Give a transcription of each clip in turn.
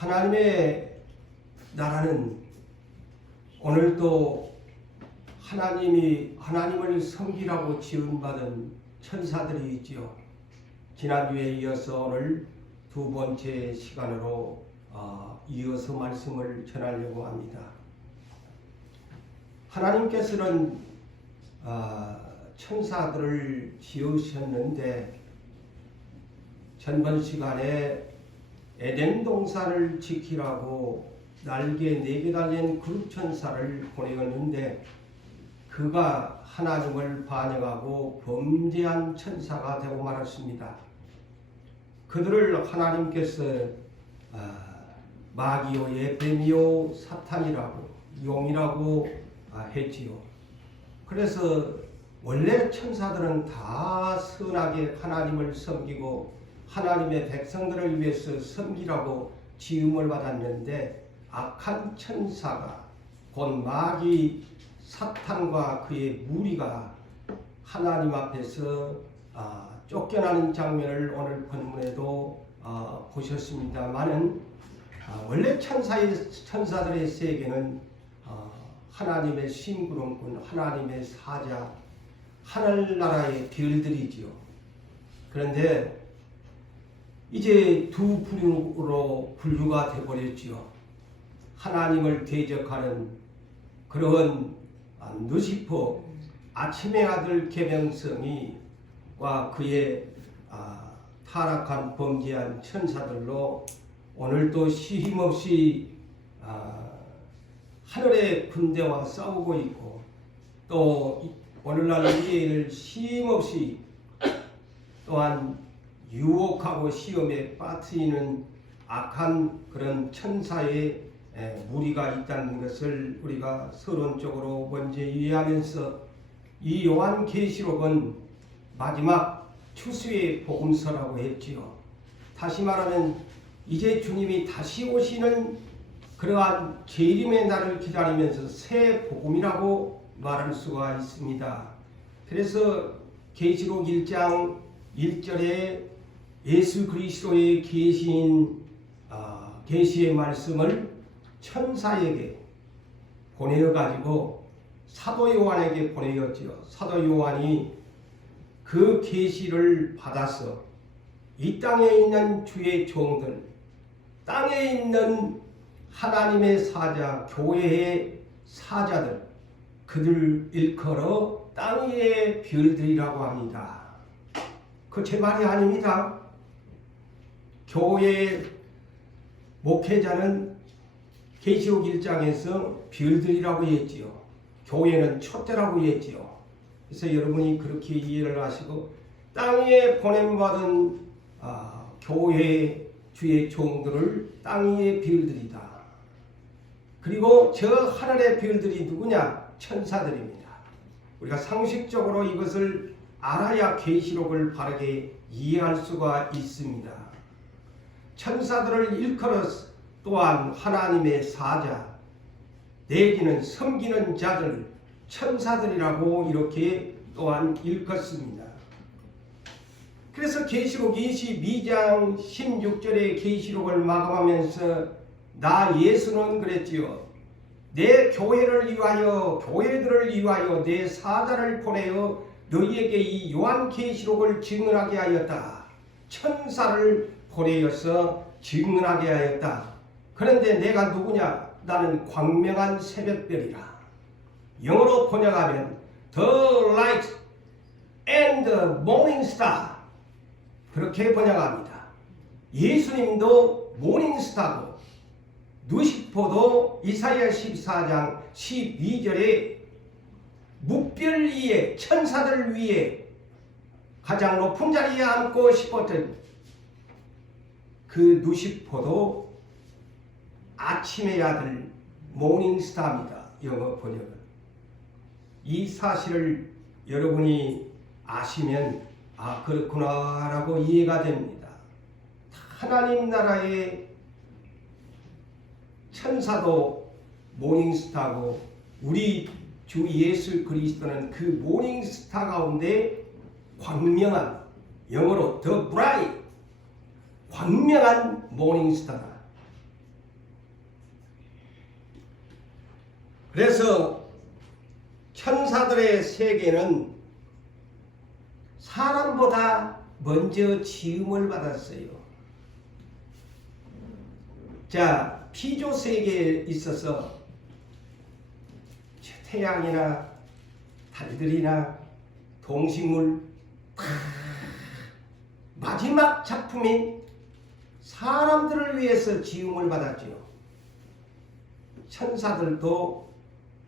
하나님의 나라는 오늘도 하나님을 섬기라고 지원받은 천사들이 있지요. 지난주에 이어서 오늘 두 번째 시간으로 이어서 말씀을 전하려고 합니다. 하나님께서는 천사들을 지으셨는데 전번 시간에 에덴 동산을 지키라고 날개 4개 달린 그룹천사를 보내었는데 그가 하나님을 반역하고 범죄한 천사가 되고 말았습니다. 그들을 하나님께서 마귀요 뱀이요 사탄이라고 용이라고 했지요. 그래서 원래 천사들은 다 선하게 하나님을 섬기고 하나님의 백성들을 위해서 섬기라고 지음을 받았는데 악한 천사가 곧 마귀 사탄과 그의 무리가 하나님 앞에서 쫓겨나는 장면을 오늘 본문에도 보셨습니다만은 원래 천사들의 세계는 하나님의 심부름꾼, 하나님의 사자, 하늘나라의 별들이지요. 그런데 이제 두 부류로 분류가 되어버렸지요. 하나님을 대적하는 그런 루시퍼, 아침의 아들 계명성이와 그의 타락한 범죄한 천사들로 오늘도 쉼없이 하늘의 군대와 싸우고 있고 또 오늘날 우리를 쉼없이 또한 유혹하고 시험에 빠뜨리는 악한 그런 천사의 무리가 있다는 것을 우리가 서론적으로 먼저 이해하면서 이 요한계시록은 마지막 추수의 복음서라고 했지요. 다시 말하면 이제 주님이 다시 오시는 그러한 재림의 날을 기다리면서 새 복음이라고 말할 수가 있습니다. 그래서 계시록 1장 1절에 예수 그리스도의 계시의 말씀을 천사에게 보내어 가지고 사도 요한에게 보내었지요. 사도 요한이 그 계시를 받아서 이 땅에 있는 주의 종들, 땅에 있는 하나님의 사자, 교회의 사자들, 그들 일컬어 땅 위의 별들이라고 합니다. 그 제 말이 아닙니다. 교회의 목회자는 계시록 1장에서 별들이라고 했지요. 교회는 촛대라고 했지요. 그래서 여러분이 그렇게 이해를 하시고 땅 위에 보냄받은 교회 주의 종들을 땅 위의 별들이다. 그리고 저 하늘의 별들이 누구냐? 천사들입니다. 우리가 상식적으로 이것을 알아야 계시록을 바르게 이해할 수가 있습니다. 천사들을 일컬어 또한 하나님의 사자, 내지는 섬기는 자들, 천사들이라고 이렇게 또한 일컫습니다. 그래서 계시록 22장 16절의 계시록을 마감하면서 나 예수는 그랬지요. 내 교회를 위하여 교회들을 위하여 내 사자를 보내어 너희에게 이 요한계시록을 증언하게 하였다. 천사를 보내어서 증언하게 하였다. 그런데 내가 누구냐? 나는 광명한 새벽별이라. 영어로 번역하면 The Light and the Morning Star, 그렇게 번역합니다. 예수님도 모닝스타고 누시퍼도 이사야 14장 12절에 묵별 위에 천사들 위에 가장 높은 자리에 앉고 싶었던 그 누시퍼도 아침의 아들 모닝스타입니다. 영어 번역은. 이 사실을 여러분이 아시면 그렇구나 라고 이해가 됩니다. 하나님 나라의 천사도 모닝스타고 우리 주 예수 그리스도는 그 모닝스타 가운데 광명한, 영어로 The Bright, 광명한 모닝스타다. 그래서 천사들의 세계는 사람보다 먼저 지음을 받았어요. 자, 피조 세계에 있어서 태양이나 달들이나 동식물 다 마지막 작품인 사람들을 위해서 지음을 받았지요. 천사들도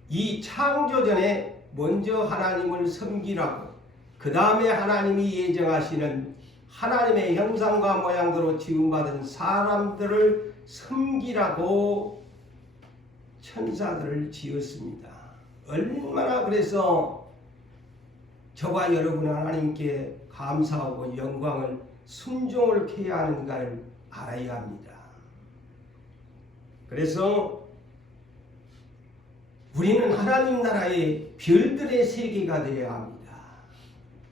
이 창조전에 먼저 하나님을 섬기라고, 그 다음에 하나님이 예정하시는 하나님의 형상과 모양대로 지음받은 사람들을 섬기라고 천사들을 지었습니다. 얼마나 그래서 저와 여러분은 하나님께 감사하고 영광을 순종을 해야 하는가를 알아야 합니다. 그래서 우리는 하나님 나라의 별들의 세계가 되어야 합니다.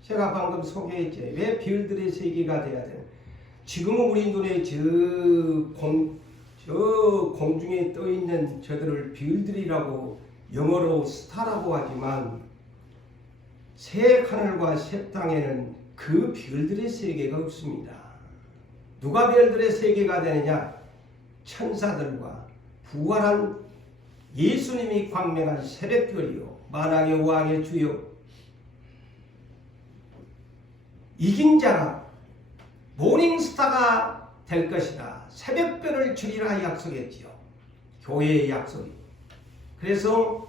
제가 방금 소개했죠. 왜 별들의 세계가 되어야 되나? 지금은 우리 눈에 저 공중에 떠 있는 저들을 별들이라고, 영어로 스타라고 하지만 새 하늘과 새 땅에는 그 별들의 세계가 없습니다. 누가 별들의 세계가 되느냐? 천사들과 부활한 예수님이 광명한 새벽별이요, 만왕의 왕의 주요, 이긴 자가 모닝스타가 될 것이다. 새벽별을 주리라 약속했지요. 교회의 약속이. 그래서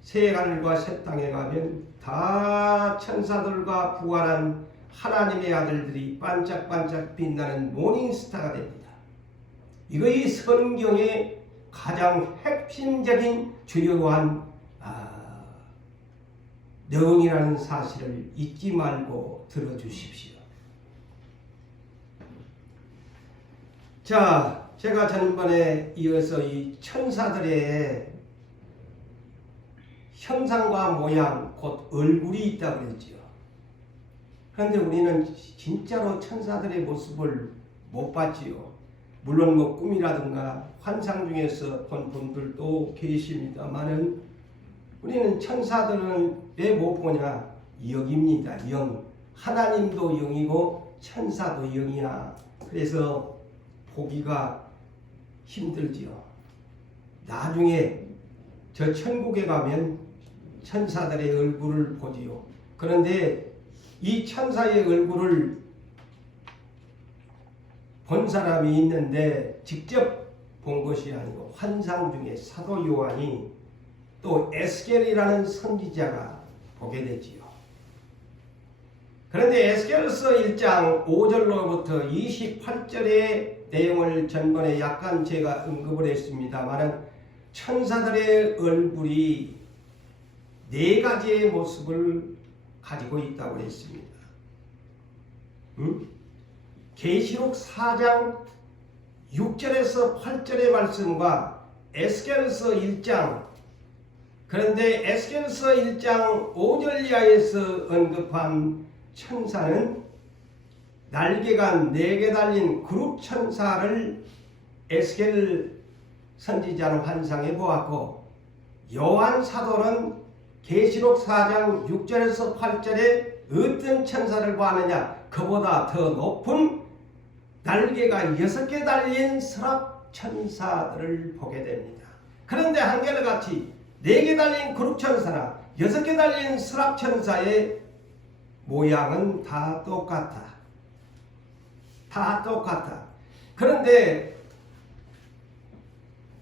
새 하늘과 새 땅에 가면 다 천사들과 부활한 하나님의 아들들이 반짝반짝 빛나는 모닝스타가 됩니다. 이것이 성경의 가장 핵심적인 주요한 내용이라는 사실을 잊지 말고 들어주십시오. 자, 제가 전번에 이어서 이 천사들의 형상과 모양, 곧 얼굴이 있다고 그랬죠. 그런데 우리는 진짜로 천사들의 모습을 못 봤지요. 물론 뭐 꿈이라든가 환상 중에서 본 분들도 계십니다만은 우리는 천사들은 왜 못 보냐? 영입니다. 영. 하나님도 영이고 천사도 영이야. 그래서 보기가 힘들지요. 나중에 저 천국에 가면 천사들의 얼굴을 보지요. 그런데 이 천사의 얼굴을 본 사람이 있는데 직접 본 것이 아니고 환상 중에 사도 요한이 또 에스겔이라는 선지자가 보게 되지요. 그런데 에스겔서 1장 5절로부터 28절의 내용을 전번에 약간 제가 언급을 했습니다만 천사들의 얼굴이 네 가지의 모습을 가지고 있다고 했습니다. 계시록 4장 6절에서 8절의 말씀과 에스겔서 1장, 그런데 에스겔서 1장 5절 이하에서 언급한 천사는 날개가 4개 달린 그룹 천사를 에스겔 선지자는 환상해 보았고, 요한 사도는 계시록 4장 6절에서 8절에 어떤 천사를 보았느냐? 그보다 더 높은 날개가 6개 달린 서랍 천사들을 보게 됩니다. 그런데 한결같이 4개 달린 그룹 천사나 6개 달린 서랍 천사의 모양은 다 똑같아. 다 똑같아. 그런데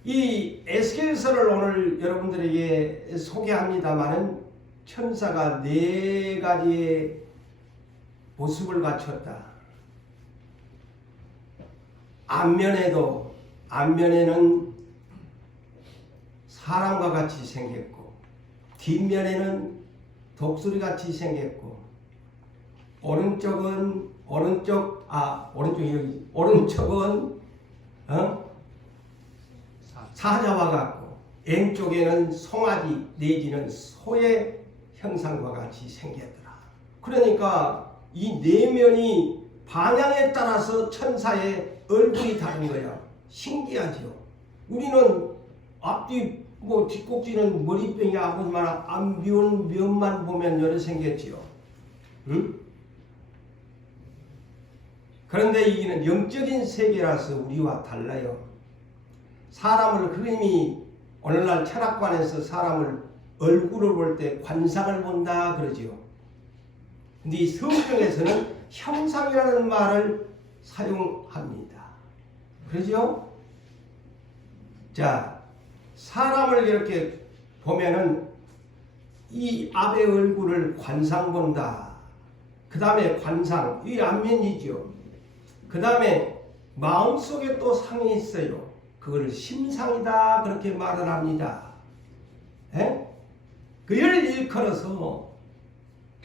이 에스겔서를 오늘 여러분들에게 소개합니다마는 천사가 4가지의 모습을 갖췄다. 앞면에는 사람과 같이 생겼고, 뒷면에는 독수리같이 생겼고, 오른쪽은 사자와 같고, 왼쪽에는 송아지 내지는 소의 형상과 같이 생겼더라. 그러니까 이 4면이 방향에 따라서 천사의 얼굴이 다른 거야. 신기하죠. 우리는 앞뒤 뭐 뒷꼭지는 머리병이 아프지만 안 비운 면만 보면 열이 생겼지요. 응? 그런데 이는 영적인 세계라서 우리와 달라요. 사람을 그림이 오늘날 철학관에서 사람을 얼굴을 볼 때 관상을 본다 그러지요. 근데 이 성경에서는 형상이라는 말을 사용합니다. 그러죠? 자, 사람을 이렇게 보면은 이 앞의 얼굴을 관상 본다. 그 다음에 관상, 이 안면이죠. 그 다음에 마음속에 또 상이 있어요. 그걸 심상이다 그렇게 말을 합니다. 에? 그를 일컬어서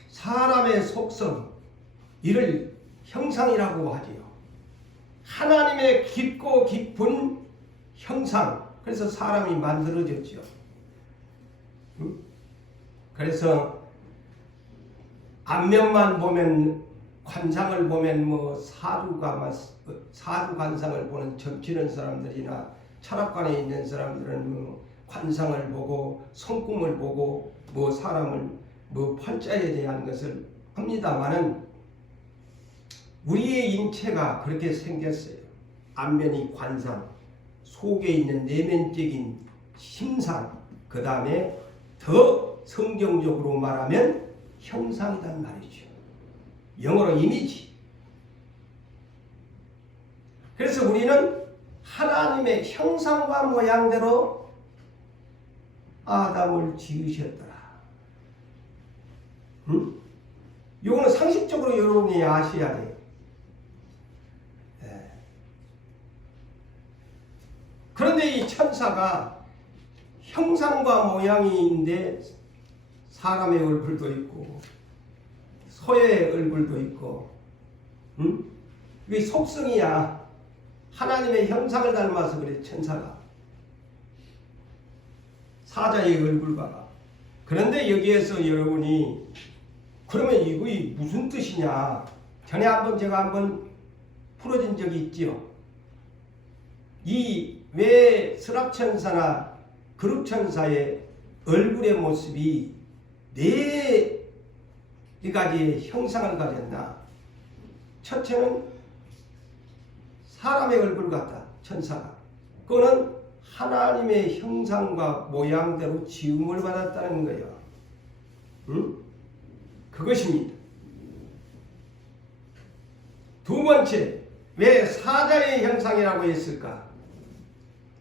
사람의 속성, 이를 형상이라고 하지요. 하나님의 깊고 깊은 형상, 그래서 사람이 만들어졌죠. 그래서 안면만 보면, 관상을 보면 뭐 사주 관상을 보는 점치는 사람들이나 철학관에 있는 사람들은 뭐 관상을 보고 성꿈을 보고 뭐 사람을 뭐 팔자에 대한 것을 합니다마는 우리의 인체가 그렇게 생겼어요. 안면이 관상, 속에 있는 내면적인 심상, 그 다음에 더 성경적으로 말하면 형상이란 말이죠. 영어로 이미지. 그래서 우리는 하나님의 형상과 모양대로 아담을 지으셨더라. 응? 이거는 상식적으로 여러분이 아셔야 돼요. 네. 그런데 이 천사가 형상과 모양이 있는데 사람의 얼굴도 있고 소의 얼굴도 있고, 응? 이게 속성이야. 하나님의 형상을 닮아서 그래. 천사가 사자의 얼굴과. 그런데 여기에서 여러분이 그러면 이거 무슨 뜻이냐? 전에 제가 한번 풀어진 적이 있지요. 이 왜 스랍천사나 그룹천사의 얼굴의 모습이 네 가지의 형상을 가졌나? 첫째는 사람의 얼굴 같다. 천사가. 그거는 하나님의 형상과 모양대로 지음을 받았다는 거예요. 응? 그것입니다. 두 번째, 왜 사자의 형상이라고 했을까?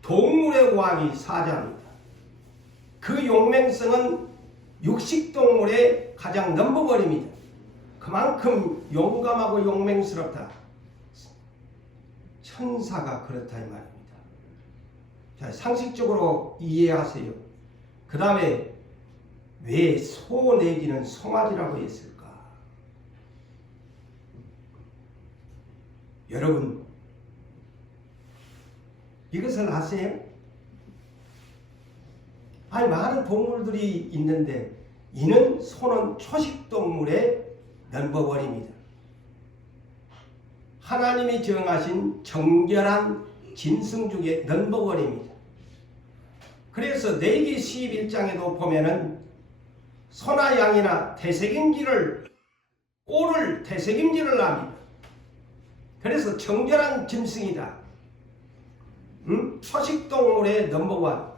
동물의 왕이 사자입니다. 그 용맹성은 육식동물의 가장 넘버원입니다. 그만큼 용감하고 용맹스럽다. 천사가 그렇다 이 말입니다. 자, 상식적으로 이해하세요. 그 다음에 왜 소 내지는 송아지라고 했을까? 여러분 이것을 아세요? 아니 많은 동물들이 있는데 이는 소는 초식동물의 넘버원입니다. 하나님이 정하신 정결한 짐승 중에 넘버원입니다. 그래서 레위기 11장에도 보면은 소나 양이나 꼴을 되새김질을 합니다. 그래서 정결한 짐승이다. 초식동물의 넘버원.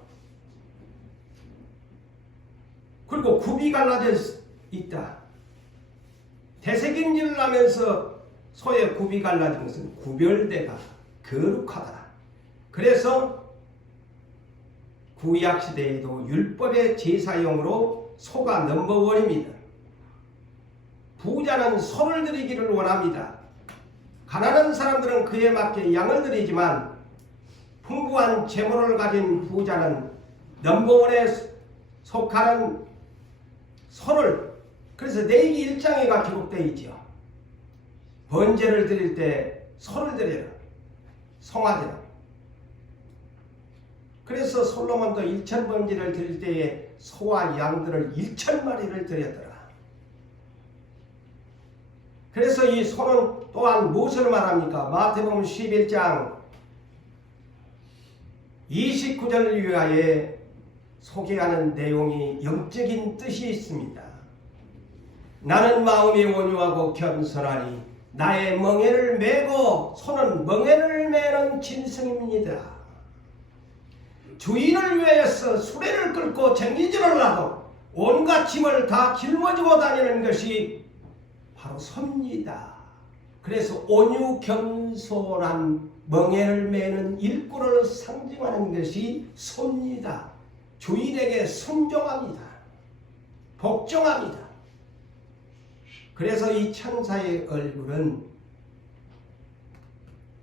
그리고 굽이 갈라져 있다. 되새김질을 하면서 소의 굽이 갈라진 것은 구별되다. 거룩하다. 그래서 구약시대에도 율법의 제사용으로 소가 넘버원입니다. 부자는 소를 드리기를 원합니다. 가난한 사람들은 그에 맞게 양을 드리지만 풍부한 재물을 가진 부자는 넘버원에 속하는 소를, 그래서 레위기 1장에가 기록되어 있죠. 번제를 드릴 때 소를 드려라. 송아지라. 그래서 솔로몬도 1000번제를 드릴 때에 소와 양들을 1000마리를 드렸더라. 그래서 이 소는 또한 무엇을 말합니까? 마태복음 11장 29절 이하에 소개하는 내용이 영적인 뜻이 있습니다. 나는 마음이 온유하고 겸손하니 나의 멍에를 메고 손은 멍에를 메는 짐승입니다. 주인을 위하여서 수레를 끌고 쟁기질을 하고 온갖 짐을 다 짊어지고 다니는 것이 바로 섭니다. 그래서 온유 겸손한 멍에를 메는 일꾼을 상징하는 것이 섭니다. 주인에게 순종합니다. 복종합니다. 그래서 이 천사의 얼굴은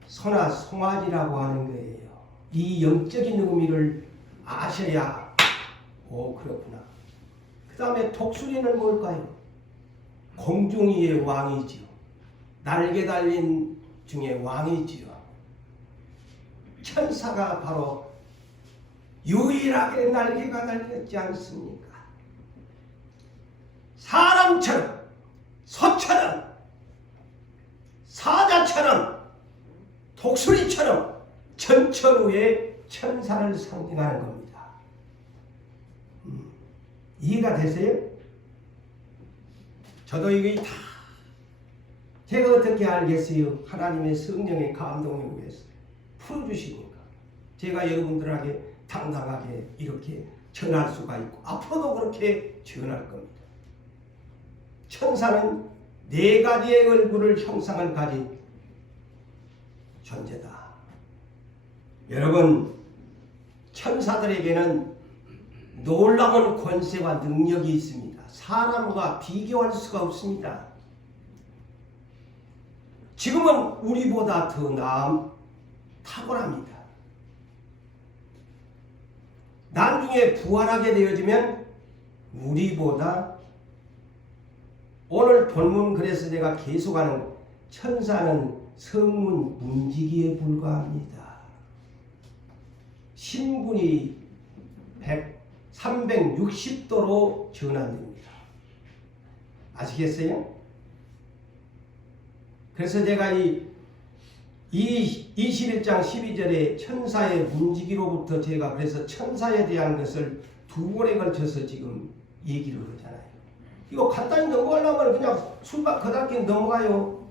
소나 송아지라고 하는 거예요. 이 영적인 의미를 아셔야 그렇구나. 그 다음에 독수리는 뭘까요? 공중위의 왕이지요. 날개 달린 중에 왕이지요. 천사가 바로 유일하게 날개가 달렸지 않습니까? 사람처럼, 소처럼, 사자처럼, 독수리처럼 천천후의 천사를 상징하는 겁니다. 이해가 되세요? 저도 이게 다 제가 어떻게 알겠어요? 하나님의 성령의 감동에 의해서 풀어주시니까 제가 여러분들에게 당당하게 이렇게 전할 수가 있고 앞으로도 그렇게 전할 겁니다. 천사는 네 가지의 얼굴을 형상을 가진 존재다. 여러분, 천사들에게는 놀라운 권세와 능력이 있습니다. 사람과 비교할 수가 없습니다. 지금은 우리보다 더 탁월합니다. 나중에 부활하게 되어지면 우리보다 오늘 본문 그래서 제가 계속하는 천사는 성문 문지기에 불과합니다. 신분이 360도로 전환됩니다. 아시겠어요? 그래서 제가 이 21장 12절에 천사의 문지기로부터 제가 그래서 천사에 대한 것을 두 번에 걸쳐서 지금 얘기를 하잖아요. 이거 간단히 넘어가려면 그냥 술박 그닥게 넘어가요.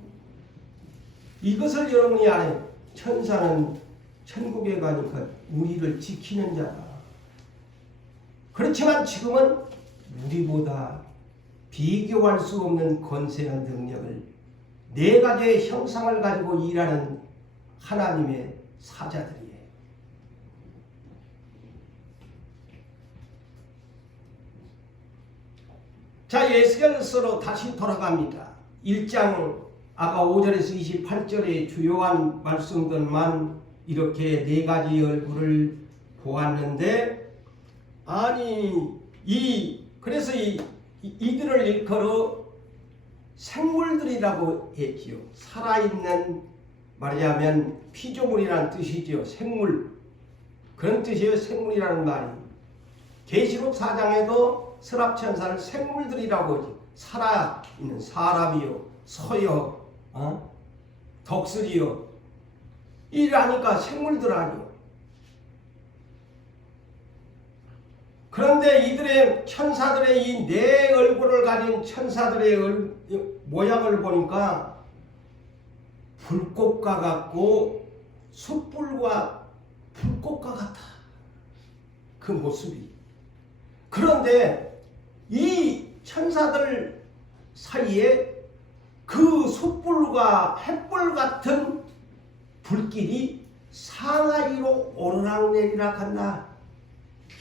이것을 여러분이 알아요. 천사는 천국에 가니까 우리를 지키는 자다. 그렇지만 지금은 우리보다 비교할 수 없는 권세와 능력을 네 가지의 형상을 가지고 일하는 하나님의 사자들이에요. 자, 에스겔서로 다시 돌아갑니다. 1장 아까 5절에서 28절의 주요한 말씀들만 이렇게 네 가지 얼굴을 보았는데, 아니 그래서 이들을 일컬어 생물들이라고 했지요. 살아있는, 말하자면 피조물이라는 뜻이지요. 생물, 그런 뜻이에요. 생물이라는 말이. 계시록 4장에도 스랍천사를 생물들이라고 하지. 살아있는 사람이요, 소요, 독수리요, 이라니까 생물들 아니요. 그런데 이들의 천사들의 이 네 얼굴을 가진 천사들의 모양을 보니까 불꽃과 같고 숯불과 불꽃과 같아. 그 모습이. 그런데 이 천사들 사이에 그 숯불과 햇불 같은 불길이 상하이로 오르락내리락 한다.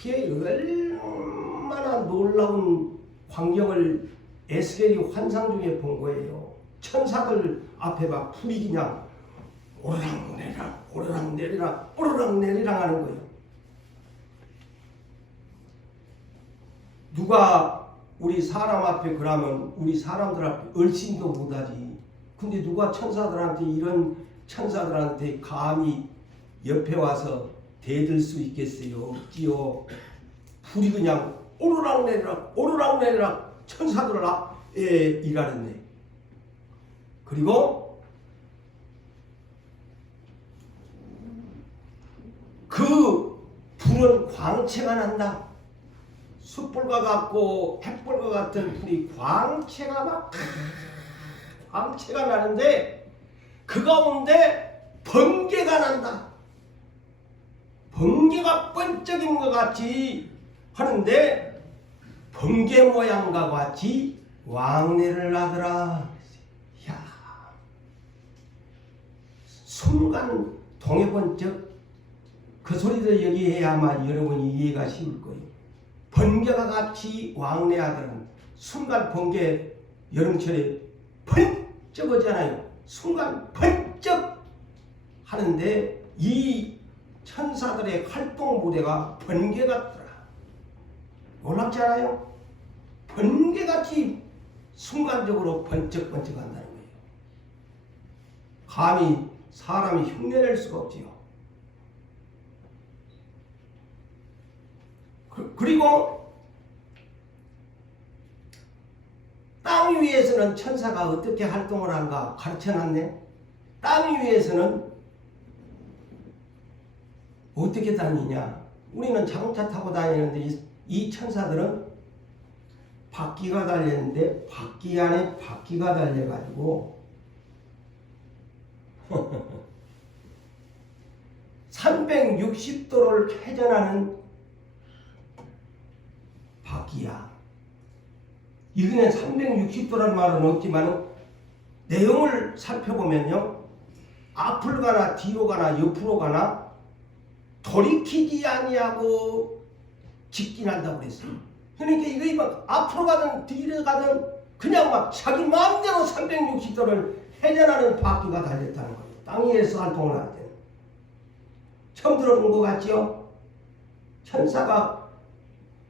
이게 얼마나 놀라운 광경을 에스겔이 환상 중에 본 거예요. 천사들 앞에 막 불이 그냥 오르락내리락 오르락내리락 오르락내리락 하는 거예요. 누가 우리 사람 앞에 그러면 우리 사람들 앞에 얼씬도 못하지. 근데 누가 천사들한테 이런 천사들한테 감히 옆에 와서 대들 수 있겠어요? 없지요. 불이 그냥 오르락내리락 오르락내리락 천사들 앞에 일하는데, 그리고 그 불은 광채가 난다. 숯불과 같고 햇불과 같은 불이 광채가 나는데 그 가운데 번개가 난다. 번개가 번쩍인 것 같이 하는데 번개 모양과 같이 왕래를 하더라. 야, 순간 동해번쩍 그 소리를 여기해야 아마 여러분이 이해가 쉬울 거예요. 번개가 같이 왕래하더라. 순간 번개 여름철에 번쩍 오잖아요. 순간 번쩍 하는데 이 천사들의 활동 무대가 번개 같더라. 놀랍지 않아요? 번개같이 순간적으로 번쩍번쩍 한다는 거예요. 감히 사람이 흉내낼 수가 없지요. 그리고 땅 위에서는 천사가 어떻게 활동을 한가 가르쳐놨네. 땅 위에서는 어떻게 다니냐. 우리는 자동차 타고 다니는데 이 천사들은 바퀴가 달렸는데 바퀴 안에 바퀴가 달려가지고 360도를 회전하는 바퀴야. 이거는 360도라는 말은 없지만 내용을 살펴보면요, 앞을 가나 뒤로 가나 옆으로 가나 돌이키지 아니하고 직진한다고 그랬어요. 그러니까 이거 막 앞으로 가든 뒤로 가든 그냥 막 자기 마음대로 360도를 회전하는 바퀴가 달렸다는 거예요. 땅 위에서 활동을 할 때는. 처음 들어본 것 같죠? 천사가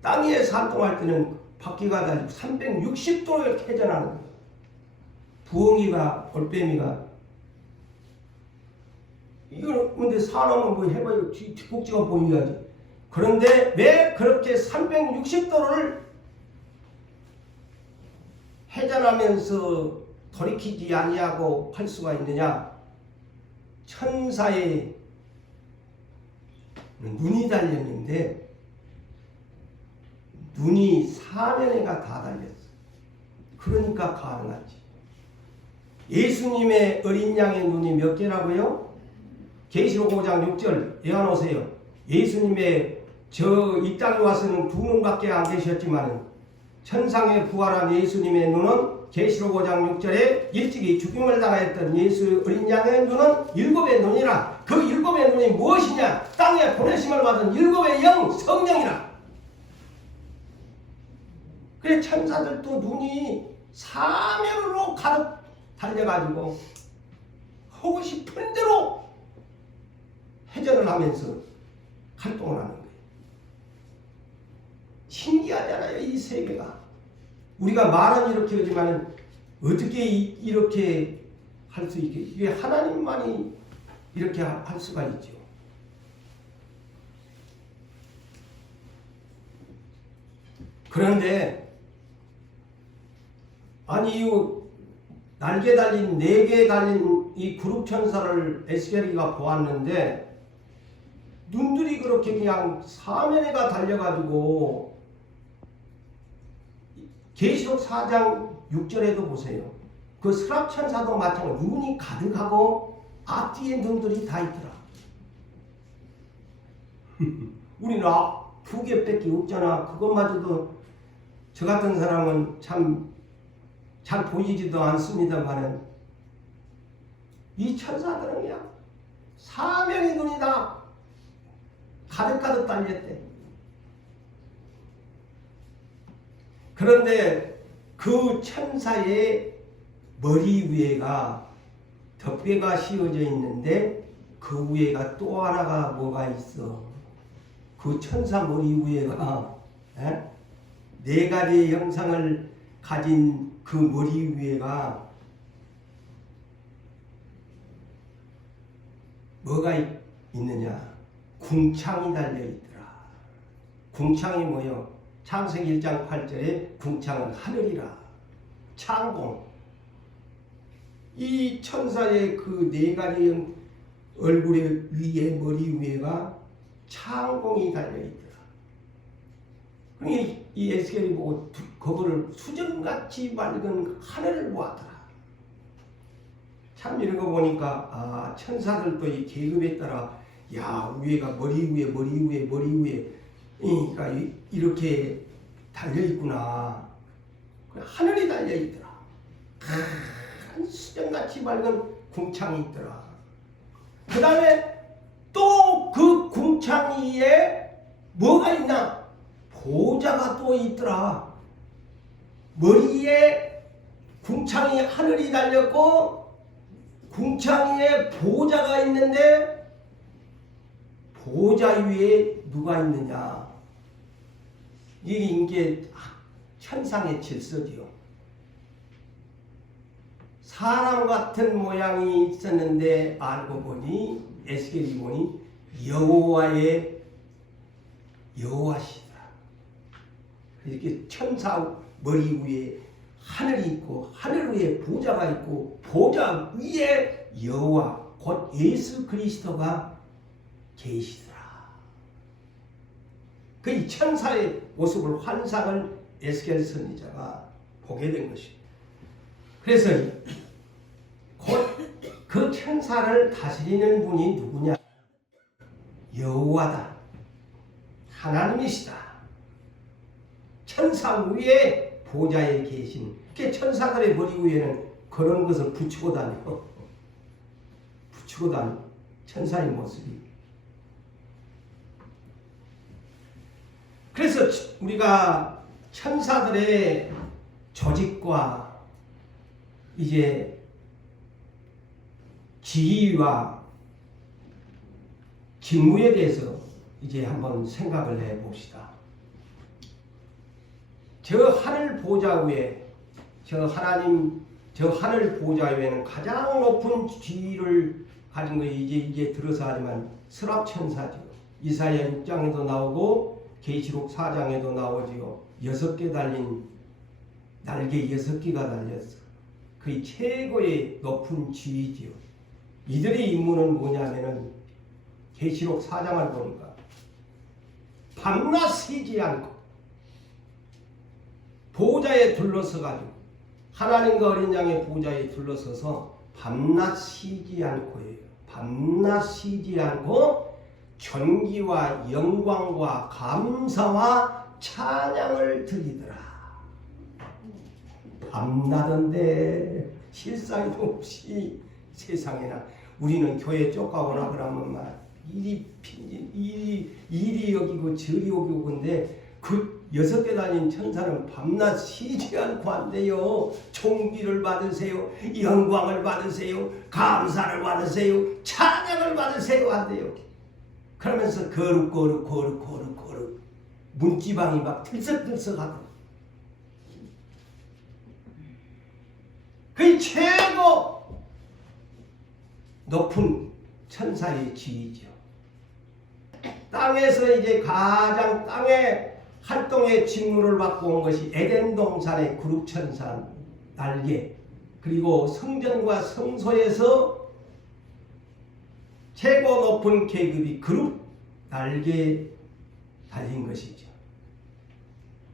땅 위에서 활동할 때는 바퀴가 달리고 360도를 회전하는 거예요. 부엉이가, 올빼미가. 이거 근데 사람은 뭐 해봐요. 뒷꼭지가 보여야지. 그런데 왜 그렇게 360도를 회전하면서 돌이키지 아니하고 할 수가 있느냐? 천사의 눈이 달렸는데 눈이 사면에가 다 달렸어. 그러니까 가능하지. 예수님의 어린 양의 눈이 몇 개라고요? 계시록 5장 6절 외워놓으세요. 예수님의 이 땅에 와서는 두 눈밖에 안 계셨지만 천상에 부활한 예수님의 눈은 계시록 5장 6절에 일찍이 죽임을 당하였던 예수 어린 양의 눈은 7의 눈이라. 그 7의 눈이 무엇이냐? 땅에 보내심을 받은 7의 영 성령이라. 그래 천사들도 눈이 사면으로 가득 달려가지고 하고 싶은 대로 회전을 하면서 활동을 하는 거예요. 신기하잖아요, 이 세계가. 우리가 말은 이렇게 하지만 어떻게 이렇게 할 수 있게? 이게 하나님만이 이렇게 할 수가 있죠. 그런데 아니 이 날개 달린 4개 달린 이 그룹 천사를 에스겔이가 보았는데 눈들이 그렇게 그냥 사면에가 달려가지고 계시록 4장 6절에도 보세요. 그 스랍천사도 마찬가지로 눈이 가득하고 앞뒤에 눈들이 다 있더라. 우리는 2개밖에 없잖아. 그것마저도 저 같은 사람은 참 잘 보이지도 않습니다만은 이 천사들은 그냥 사면의 눈이 다 가득가득 달렸대. 그런데 그 천사의 머리 위에가 덮개가 씌워져 있는데 그 위에가 또 하나가 뭐가 있어. 그 천사 머리 위에가 4가지의 형상을 가진 그 머리 위에가 뭐가 있느냐? 궁창이 달려있더라. 궁창이 뭐요? 창세기 1장 8절에 궁창은 하늘이라. 창공. 이 천사의 그 4가지 얼굴의 위에 머리 위에가 창공이 달려있더라. 이 에스겔이 보고 그거를 수정같이 맑은 하늘을 보았더라. 참 이런 거 보니까 천사들도 이 계급에 따라 위에가 머리 위에 그러니까 이렇게 달려 있구나. 하늘이 달려 있더라. 큰 수정같이 맑은 궁창이 있더라. 그 다음에 또 그 궁창 위에 뭐가 있나? 보좌가 또 있더라. 머리에 궁창 위에 하늘이 달렸고 궁창 위에 보좌가 있는데 보좌 위에 누가 있느냐? 이게 천상의 질서지요. 사람 같은 모양이 있었는데 알고 보니 에스겔이 보니 여호와시다. 이렇게 천사 머리 위에 하늘이 있고 하늘 위에 보좌가 있고 보좌 위에 여호와 곧 예수 그리스도가 계시더라. 그 천사의 모습을 환상을 에스겔 선지자가 보게 된 것입니다. 그래서 곧 그 천사를 다스리는 분이 누구냐? 여호와다. 하나님이시다. 천사 위에 보좌에 계신 천사들의 머리 위에는 그런 것을 붙이고 다녀. 천사의 모습이. 그래서 우리가 천사들의 조직과 이제 지위와 직무에 대해서 이제 한번 생각을 해 봅시다. 저 하늘 보좌 위에 저 하늘 보좌 위에는 가장 높은 지위를 가진 것이 이제 들어서 하지만 스랍천사죠. 이사야 6장에도 나오고 계시록 4장에도 나오지요. 6개 달린 날개 6개가 달렸어. 그의 최고의 높은 지위지요. 이들의 임무는 뭐냐면은 계시록 4장을 보니까 밤낮 쉬지 않고 보좌에 둘러서가지고 하나님과 어린 양의 보좌에 둘러서서 밤낮 쉬지 않고예요. 밤낮 쉬지 않고 존귀와 영광과 감사와 찬양을 드리더라. 밤낮인데 실상도 없이 세상에나 우리는 교회 쫓아오라 그러면 막 일이 여기고 저리 여기고 근데 그 6개 달린 천사는 밤낮 쉬지 않고 한대요. 존귀를 받으세요. 영광을 받으세요. 감사를 받으세요. 찬양을 받으세요 한대요. 그러면서 거룩 문지방이 막 들썩들썩하고 그게 최고 높은 천사의 지위죠. 땅에서 이제 가장 땅의 활동의 직무를 맡고 온 것이 에덴 동산의 그룹 천사 날개, 그리고 성전과 성소에서 최고 높은 계급이 그룹 날개에 달린 것이죠.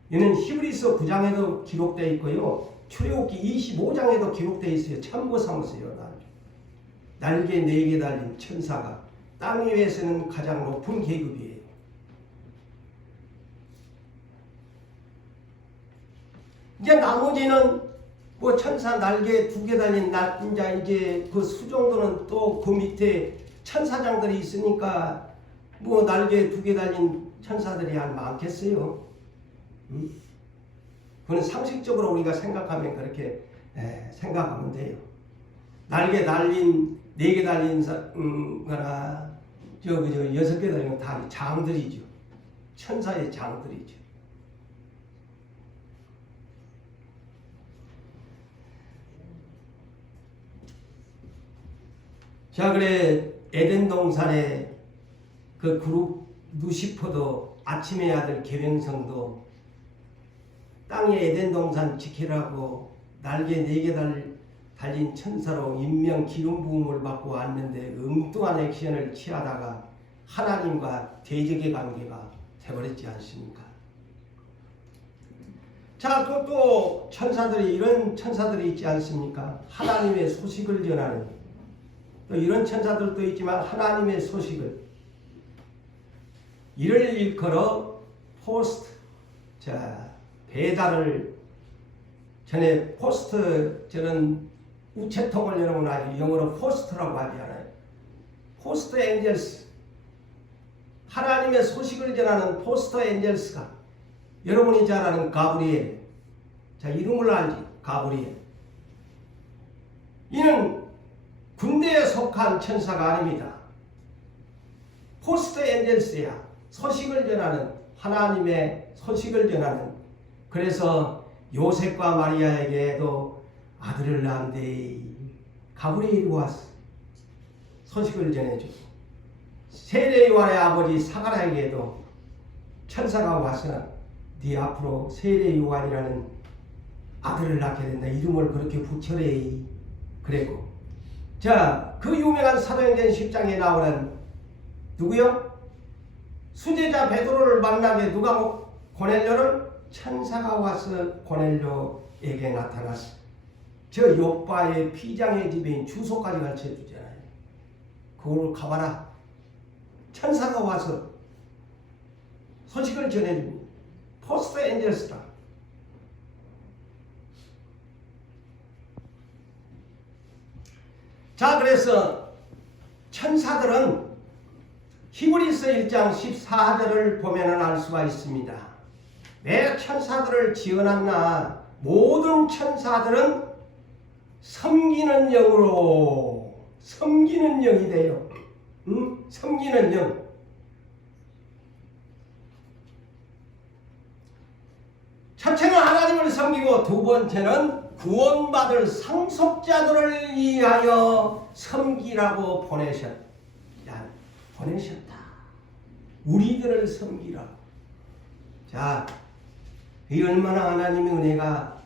이는 히브리서 9장에도 기록되어 있고요. 출애굽기 25장에도 기록되어 있어요. 참고 삼으세요. 날개 4개 달린 천사가 땅 위에서는 가장 높은 계급이에요. 이제 나머지는 뭐 천사 날개 2개 달린 이제 그 수 정도는 또 그 밑에 천사장들이 있으니까 뭐 날개 2개 달린 천사들이 한 많겠어요. 그건 상식적으로 우리가 생각하면 그렇게 생각하면 돼요. 날개 달린 4개 달린 거나 6개 달린 건 다 장들이죠. 천사의 장들이죠. 자, 그래 에덴 동산의 그 그룹 루시퍼도 아침의 아들 계명성도 땅에 에덴 동산 지키라고 날개 4개 달린 천사로 인명 기름 부음을 받고 왔는데 엉뚱한 액션을 취하다가 하나님과 대적의 관계가 돼버렸지 않습니까? 자, 또 천사들이 이런 천사들이 있지 않습니까? 하나님의 소식을 전하는 또 이런 천사들도 있지만 하나님의 소식을 이를 일컬어 포스트. 자, 배달을 전에 포스트 저는 우체통을 여러분 아주 영어로 포스트라고 하지 않아요? 포스트 엔젤스. 하나님의 소식을 전하는 포스트 엔젤스가 여러분이 잘 아는 가브리엘. 자, 이름을 알지? 가브리엘. 이는 군대에 속한 천사가 아닙니다. 포스트 엔젤스야. 소식을 전하는, 하나님의 소식을 전하는. 그래서 요셉과 마리아에게도 아들을 낳은데 가브리엘이 왔어. 소식을 전해주고, 세례 요한의 아버지 사가랴에게도 천사가 와서 네 앞으로 세례 요한이라는 아들을 낳게 된다. 이름을 그렇게 붙여래. 그랬고, 자, 그 유명한 사도행전 10장에 나오는 누구요? 수제자 베드로를 만나게 누가 고넬료를 천사가 와서 고넬료에게 나타났어. 저 요바의 피장의 집인 주소까지 가르쳐 주잖아요. 그걸 가봐라. 천사가 와서 소식을 전해줍니다. 포스트 엔젤스다. 자, 그래서 천사들은 히브리서 1장 14절을 보면 알 수가 있습니다. 왜 천사들을 지어놨나? 모든 천사들은 섬기는 영으로, 섬기는 영이 돼요. 섬기는 영. 첫째는 하나님을 섬기고 두 번째는 구원받을 상속자들을 위하여 섬기라고 보내셨다. 우리들을 섬기라고. 자, 이 얼마나 하나님의 은혜가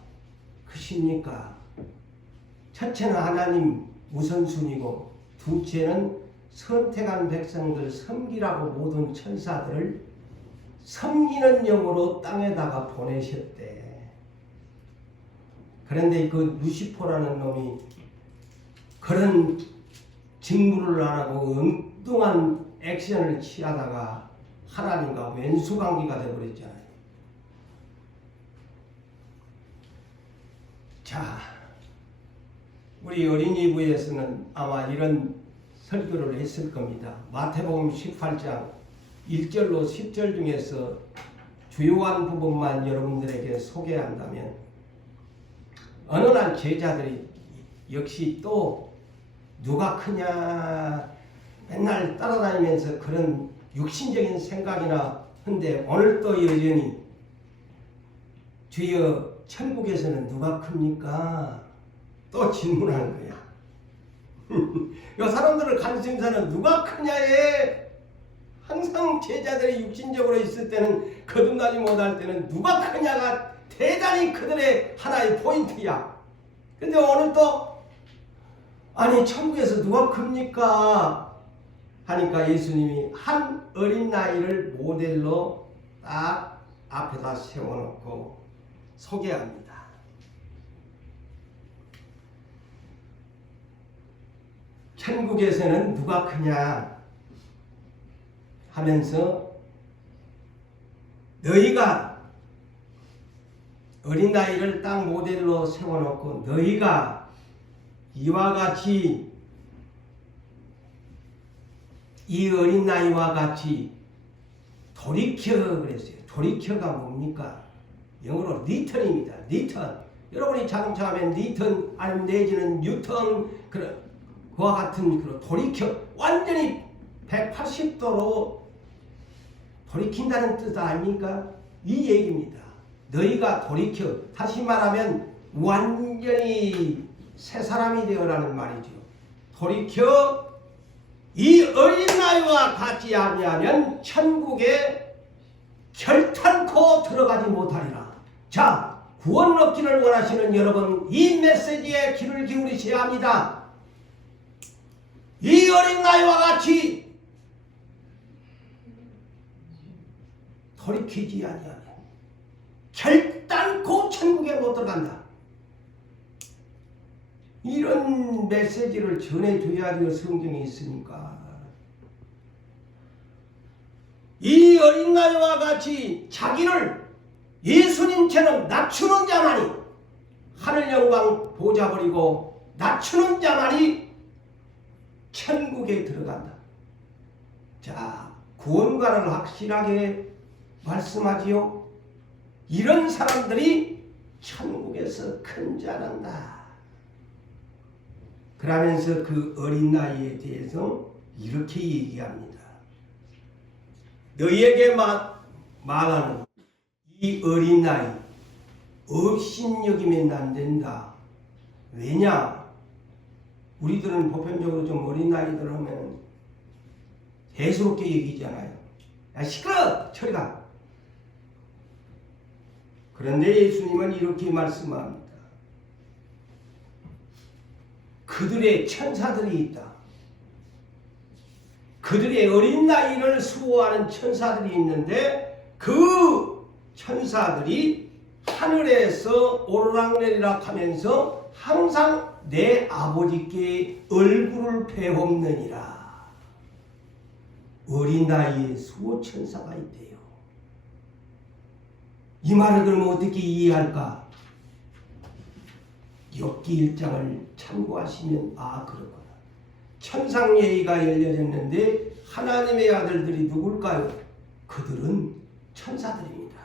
크십니까? 첫째는 하나님 우선순위고 둘째는 선택한 백성들 섬기라고 모든 천사들을 섬기는 영으로 땅에다가 보내셨대. 그런데 그 루시퍼라는 놈이 그런 직무를 안 하고 엉뚱한 액션을 취하다가 하나님과 왼수관계가 되어버렸잖아요. 자, 우리 어린이부에서는 아마 이런 설교를 했을 겁니다. 마태복음 18장 1절로 10절 중에서 주요한 부분만 여러분들에게 소개한다면, 어느 날 제자들이 역시 또 누가 크냐 맨날 따라다니면서 그런 육신적인 생각이나 한데, 오늘 또 여전히 주여 천국에서는 누가 큽니까? 또 질문하는 거야. 이 사람들을 관심사는 누가 크냐에 항상 제자들이 육신적으로 있을 때는, 거듭나지 못할 때는 누가 크냐가 대단히 그들의 하나의 포인트야. 근데 오늘 또 아니 천국에서 누가 큽니까? 하니까 예수님이 한 어린 나이를 모델로 딱 앞에다 세워놓고 소개합니다. 천국에서는 누가 크냐 하면서, 너희가 어린 나이를 딱 모델로 세워놓고 너희가 이와 같이 이 어린 나이와 같이 돌이켜 그랬어요. 돌이켜가 뭡니까? 영어로 리턴입니다. 리턴. 여러분이 자동차 하면 리턴 아니면 내지는 뉴턴, 그와 같은 그런 돌이켜, 완전히 180도로 돌이킨다는 뜻 아닙니까? 이 얘기입니다. 너희가 돌이켜, 다시 말하면 완전히 새 사람이 되어라는 말이죠. 돌이켜 이 어린 나이와 같지 아니하면 천국에 결탄코 들어가지 못하리라. 자, 구원 얻기를 원하시는 여러분, 이 메시지에 귀를 기울이셔야 합니다. 이 어린 나이와 같이 돌이키지 아니하면 결단코 천국에 못 들어간다. 이런 메시지를 전해줘야 될 성경에 있으니까 이 어린 나이와 같이 자기를 예수님처럼 낮추는 자만이 하늘 영광 보좌 버리고 낮추는 자만이 천국에 들어간다. 자, 구원관을 확실하게 말씀하지요. 이런 사람들이 천국에서 큰 자란다. 그러면서 그 어린 나이에 대해서 이렇게 얘기합니다. 너희에게 말하는 이 어린 나이 업신여기면 안 된다. 왜냐? 우리들은 보편적으로 좀 어린 나이들 하면 대수롭게 얘기잖아요. 야 시끄러! 저리 가! 그런데 예수님은 이렇게 말씀합니다. 그들의 천사들이 있다. 그들의 어린 나이를 수호하는 천사들이 있는데 그 천사들이 하늘에서 오르락내리락 하면서 항상 내 아버지께 얼굴을 베옵느니라. 어린 나이에 수호천사가 있대요. 이 말을 그러면 어떻게 이해할까? 욥기 1장을 참고하시면 그렇구나. 천상예의가 열려졌는데 하나님의 아들들이 누굴까요? 그들은 천사들입니다.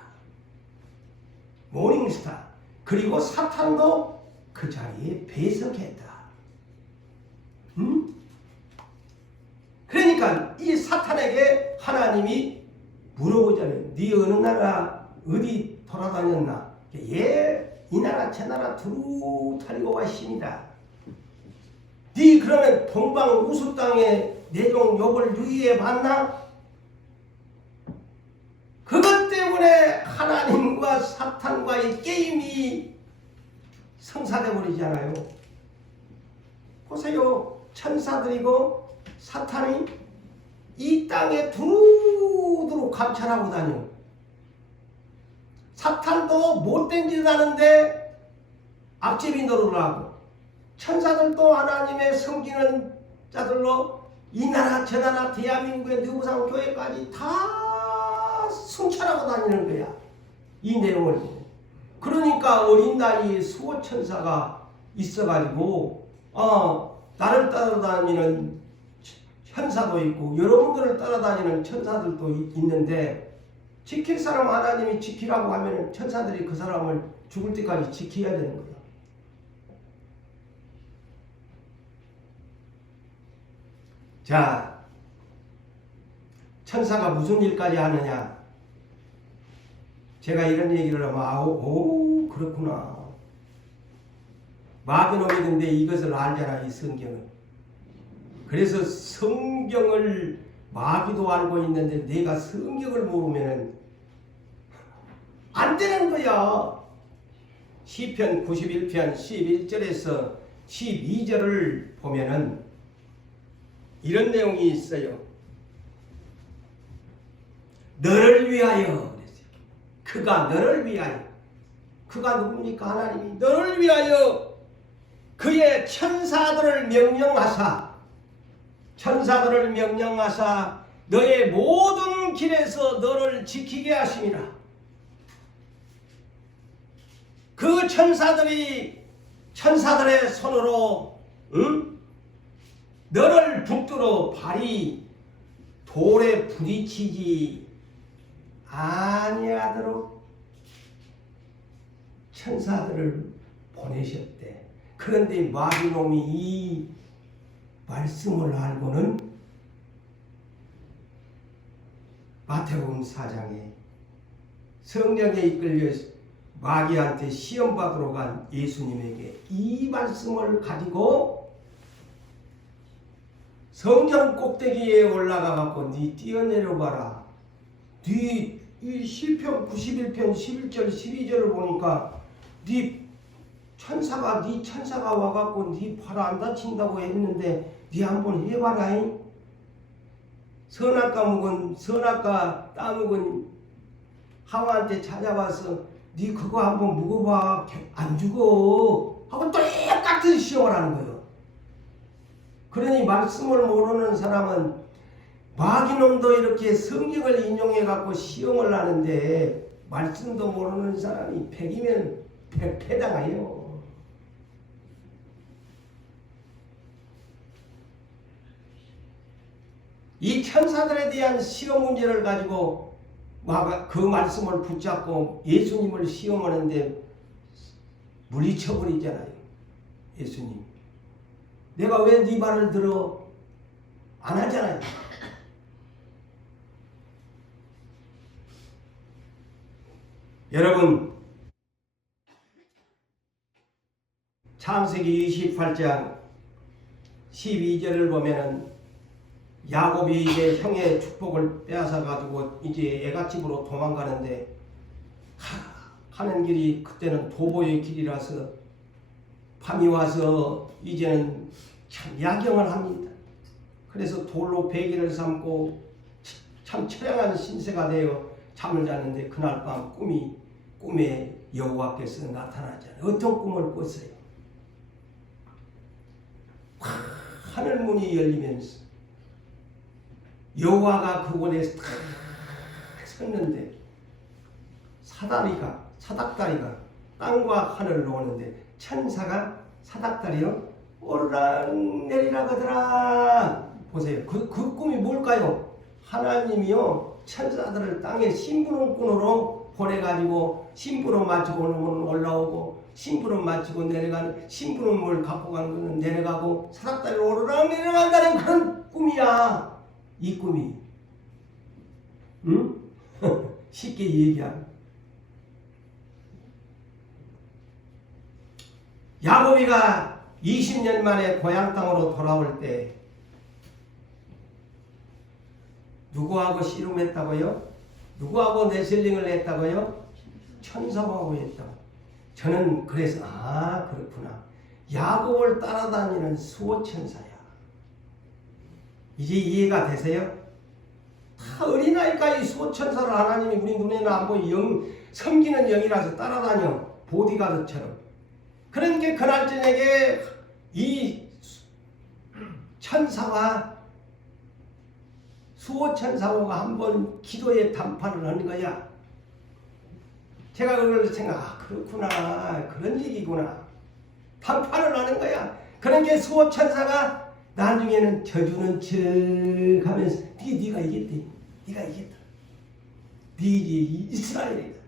모닝스타. 그리고 사탄도 그 자리에 배석했다. 그러니까 이 사탄에게 하나님이 물어보잖아요. 네 어느 나라 어디 돌아다녔나? 이 나라 저 나라 두루 다니고 왔습니다. 네 그러면 동방 우수 땅에 내 종 욥을 유의해 봤나? 그것 때문에 하나님과 사탄과의 게임이 성사돼 버리잖아요. 보세요. 천사들이고 사탄이 이 땅에 두루두루 감찰하고 다녀. 사탄도 못된 짓을 하는데 앞제비 노릇을 하고 천사들도 하나님의 섬기는 자들로 이 나라 저 나라 대한민국의 누구상 교회까지 다 순찰하고 다니는 거야. 이 내용을. 그러니까 어린 나이에 수호천사가 있어가지고 나를 따라다니는 천사도 있고 여러분들을 따라다니는 천사들도 있는데 지킬 사람 하나님이 지키라고 하면 천사들이 그 사람을 죽을 때까지 지켜야 되는 거예요. 자, 천사가 무슨 일까지 하느냐? 제가 이런 얘기를 하면 그렇구나. 마귀놈이던데 이것을 알잖아, 이 성경을. 그래서 성경을 마귀도 알고 있는데 내가 성경을 모르면 안 되는 거야. 시편 91편 11절에서 12절을 보면은 이런 내용이 있어요. 너를 위하여. 그가 너를 위하여. 그가 누굽니까? 하나님이 너를 위하여 그의 천사들을 명령하사 너의 모든 길에서 너를 지키게 하심이라. 그 천사들의 손으로 너를 붙들어 발이 돌에 부딪히지 아니하도록 천사들을 보내셨대. 그런데 마귀놈이 이 말씀을 알고는 마태복음 4장에 성령에 이끌려 마귀한테 시험받으러 간 예수님에게 이 말씀을 가지고 성전 꼭대기에 올라가 갖고 네 뛰어내려 봐라. 네 이 시편 91편 11절 12절을 보니까 네 천사가 와갖고 네 발 안 다친다고 했는데 네 한번 해봐라. 선악과 따먹은 하와한테 찾아와서 네 그거 한번 묵어봐. 안 죽어. 하고 똑같은 시험을 하는 거예요. 그러니 말씀을 모르는 사람은 마귀놈도 이렇게 성경을 인용해 갖고 시험을 하는데 말씀도 모르는 사람이 100이면 100패 당해요. 이 천사들에 대한 시험 문제를 가지고 그 말씀을 붙잡고 예수님을 시험하는데 물리쳐버리잖아요. 예수님. 내가 왜 네 말을 들어? 안 하잖아요. 여러분, 창세기 28장 12절을 보면은 야곱이 이제 형의 축복을 빼앗아 가지고 이제 애갓집으로 도망가는데 가는 길이 그때는 도보의 길이라서 밤이 와서 이제는 참 야경을 합니다. 그래서 돌로 베개를 삼고 참 처량한 신세가 되어 잠을 잤는데 그날 밤 꿈에 여호와께서 나타나잖아요. 어떤 꿈을 꿨어요? 하늘 문이 열리면서 여호와가 그곳에 탁 섰는데 사닥다리가 땅과 하늘을 오는데 천사가 사닥다리로 오르락내리락 하더라. 보세요. 그 꿈이 뭘까요? 하나님이요 천사들을 땅에 심부름꾼으로 보내가지고 심부름 마치고 오면 올라오고 심부름 마치고 내려가는 심부름을 갖고 가는 것은 내려가고 사닥다리로 오르락내리락 한다는 그런 꿈이야. 이 꿈이. 응? 쉽게 얘기하면 야곱이가 20년 만에 고향 땅으로 돌아올 때 누구하고 씨름했다고요? 누구하고 레슬링을 했다고요? 천사하고 했다고. 저는 그래서 그렇구나. 야곱을 따라다니는 수호천사야. 이제 이해가 되세요? 다 어린아이까지 수호천사를 하나님이 우리 눈에는 안 보이 섬기는 영이라서 따라다녀. 보디가드처럼. 그러니까 그날 저녁에 이 천사와 수호천사가 한번 기도의 담판을 하는 거야. 제가 그걸 그렇구나. 그런 얘기구나. 담판을 하는 거야. 그러니까 수호천사가 나중에는 져주는 척 하면서 네가 이겼대. 네가 이겼다. 네 이스라엘이다.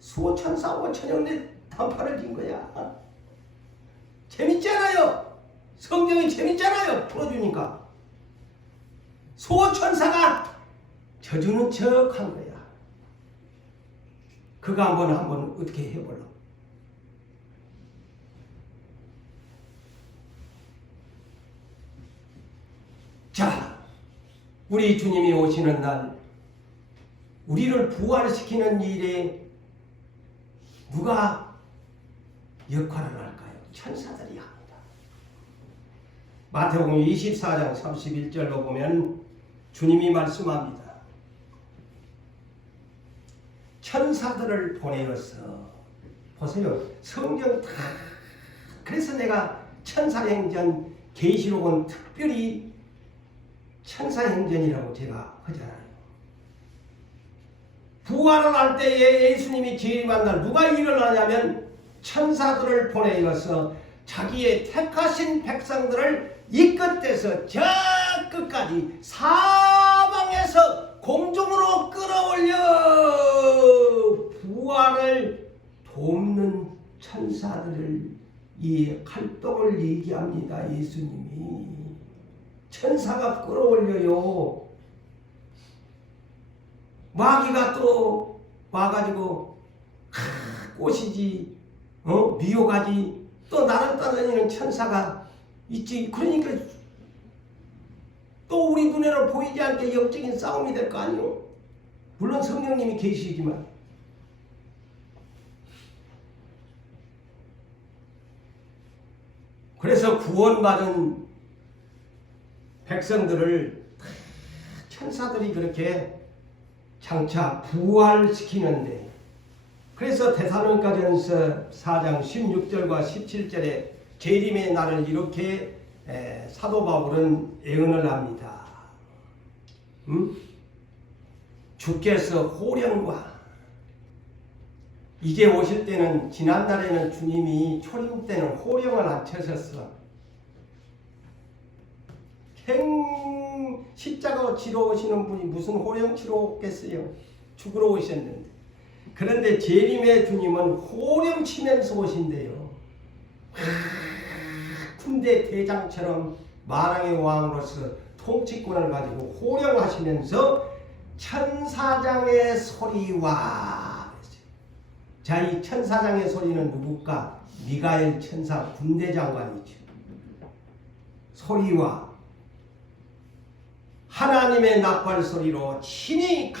수호천사하고 천연의 담판을 진 거야. 재밌잖아요. 성경이 재밌잖아요. 풀어주니까. 수호천사가 져주는 척 한 거야. 그거 한번 어떻게 해보려고. 자, 우리 주님이 오시는 날 우리를 부활시키는 일에 누가 역할을 할까요? 천사들이 합니다. 마태복음 24장 31절로 보면 주님이 말씀합니다. 천사들을 보내어서 보세요. 성경 다 그래서 내가 천사행전 계시록은 특별히 천사행전이라고 제가 하잖아요. 부활을 할 때에 예수님이 재림한 날 누가 일을 하냐면 천사들을 보내어서 자기의 택하신 백성들을 이끝에서 저 끝까지 사방에서 공중으로 끌어올려 부활을 돕는 천사들을 이 활동을 얘기합니다. 예수님이 천사가 끌어올려요. 마귀가 또 와가지고 꽃이지 미혹하지 또 나를 따다니는 천사가 있지. 그러니까 또 우리 눈에는 보이지 않게 영적인 싸움이 될 거 아니요. 물론 성령님이 계시지만 그래서 구원받은 백성들을 천사들이 그렇게 장차 부활시키는데 그래서 데살로니가전서 4장 16절과 17절에 재림의 날을 이렇게 사도 바울은 예언을 합니다. 주께서 호령과 이제 오실 때는 지난날에는 주님이 초림 때는 호령을 안 쳐셨어. 십자가 치러 오시는 분이 무슨 호령 치러 오겠어요? 죽으러 오셨는데. 그런데 재림의 주님은 호령 치면서 오신대요. 군대 대장처럼 만왕의 왕으로서 통치권을 가지고 호령하시면서 천사장의 소리와, 자, 이 천사장의 소리는 누굴까? 미가엘 천사 군대장관이죠. 소리와 하나님의 나팔 소리로 친히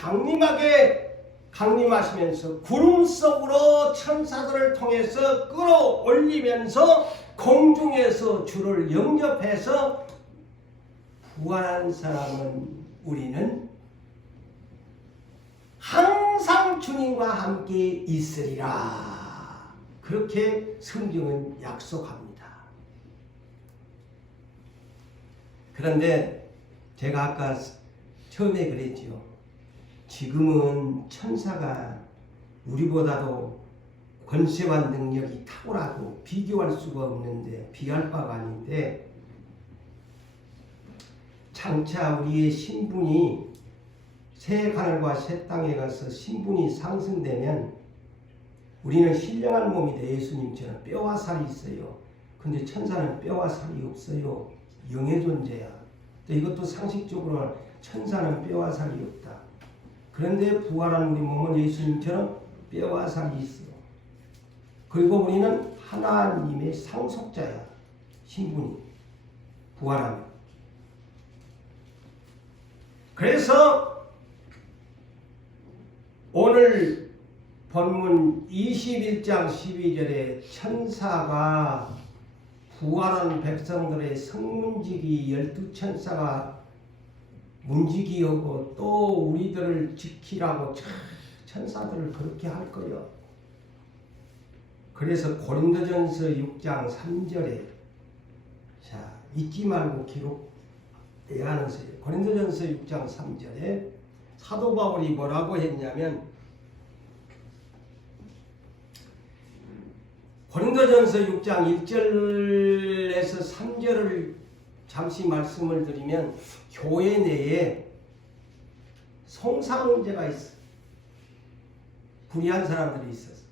강림하시면서 구름 속으로 천사들을 통해서 끌어올리면서 공중에서 주를 영접해서 부활한 사람은 우리는 항상 주님과 함께 있으리라. 그렇게 성경은 약속합니다. 그런데 제가 아까 처음에 그랬지요. 지금은 천사가 우리보다도 권세와 능력이 탁월하고 비교할 수가 없는데, 비할 바가 아닌데, 장차 우리의 신분이 새 하늘과 새 땅에 가서 신분이 상승되면 우리는 신령한 몸이 돼 예수님처럼 뼈와 살이 있어요. 근데 천사는 뼈와 살이 없어요. 영의 존재야. 이것도 상식적으로 천사는 뼈와 살이 없다. 그런데 부활한 우리 몸은 예수님처럼 뼈와 살이 있어. 그리고 우리는 하나님의 상속자야. 신분이 부활하면. 그래서 오늘 본문 21장 12절에 천사가 부활한 백성들의 성문지기 12천사가 문지기 오고 또 우리들을 지키라고 천사들을 그렇게 할 거예요. 그래서 고린도전서 6장 3절에, 자, 잊지 말고 기록해야 하는 소리예요. 고린도전서 6장 3절에 사도 바울이 뭐라고 했냐면, 고린도전서 6장 1절에서 3절을 잠시 말씀을 드리면, 교회 내에 송사 문제가 있어. 불의한 사람들이 있었어.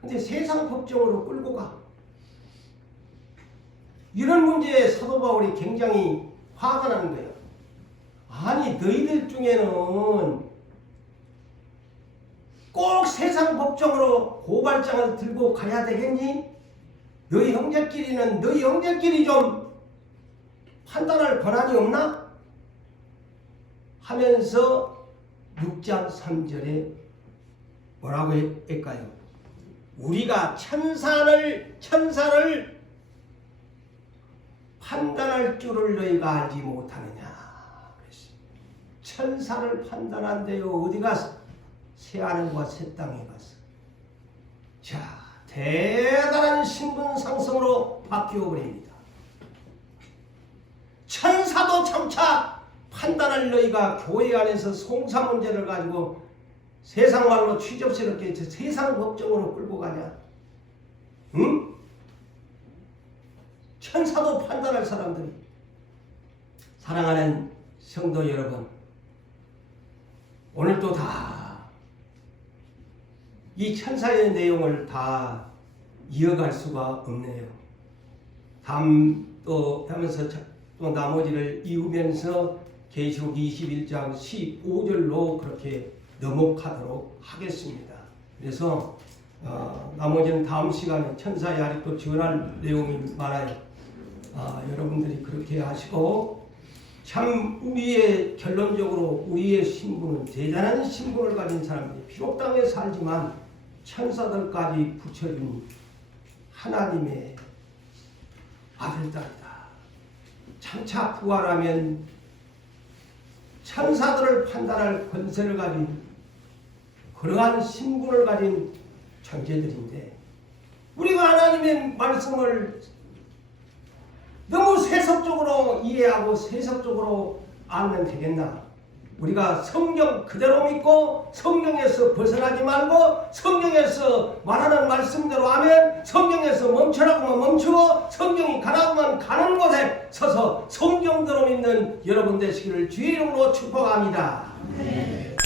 근데 세상 법정으로 끌고 가. 이런 문제에 사도 바울이 굉장히 화가 나는 거예요. 아니, 너희들 중에는 꼭 세상 법정으로 고발장을 들고 가야 되겠니? 너희 형제끼리 좀 판단할 권한이 없나? 하면서 6장 3절에 뭐라고 할까요? 우리가 천사를 판단할 줄을 너희가 알지 못하느냐. 천사를 판단한대요. 어디 가서? 새하늘과 새 땅에 가서. 자, 대단한 신분 상승으로 바뀌어 버립니다. 천사도 장차 판단할 너희가 교회 안에서 송사 문제를 가지고 세상 말로 취접스럽게 세상 법정으로 끌고 가냐? 응? 천사도 판단할 사람들이. 사랑하는 성도 여러분, 오늘도 다 이 천사의 내용을 다 이어갈 수가 없네요. 다음 또 하면서 또 나머지를 이으면서 계시록 21장 15절로 그렇게 넘어가도록 하겠습니다. 그래서 나머지는 다음 시간에 천사의 아직도 전할 내용이 많아요. 여러분들이 그렇게 하시고, 참 우리의 결론적으로 우리의 신분은 대단한 신분을 가진 사람들이 비록 땅에 살지만 천사들까지 붙여준 하나님의 아들딸이다. 장차 부활하면 천사들을 판단할 권세를 가진 그러한 신분을 가진 형제들인데 우리가 하나님의 말씀을 너무 세속적으로 이해하고 세속적으로 알면 되겠나? 우리가 성경 그대로 믿고 성경에서 벗어나지 말고 성경에서 말하는 말씀대로 하면 성경에서 멈추라고 하면 멈추고 성경이 가라고 하면 가는 곳에 서서 성경대로 믿는 여러분 되시기를 주의 이름으로 축복합니다. 네.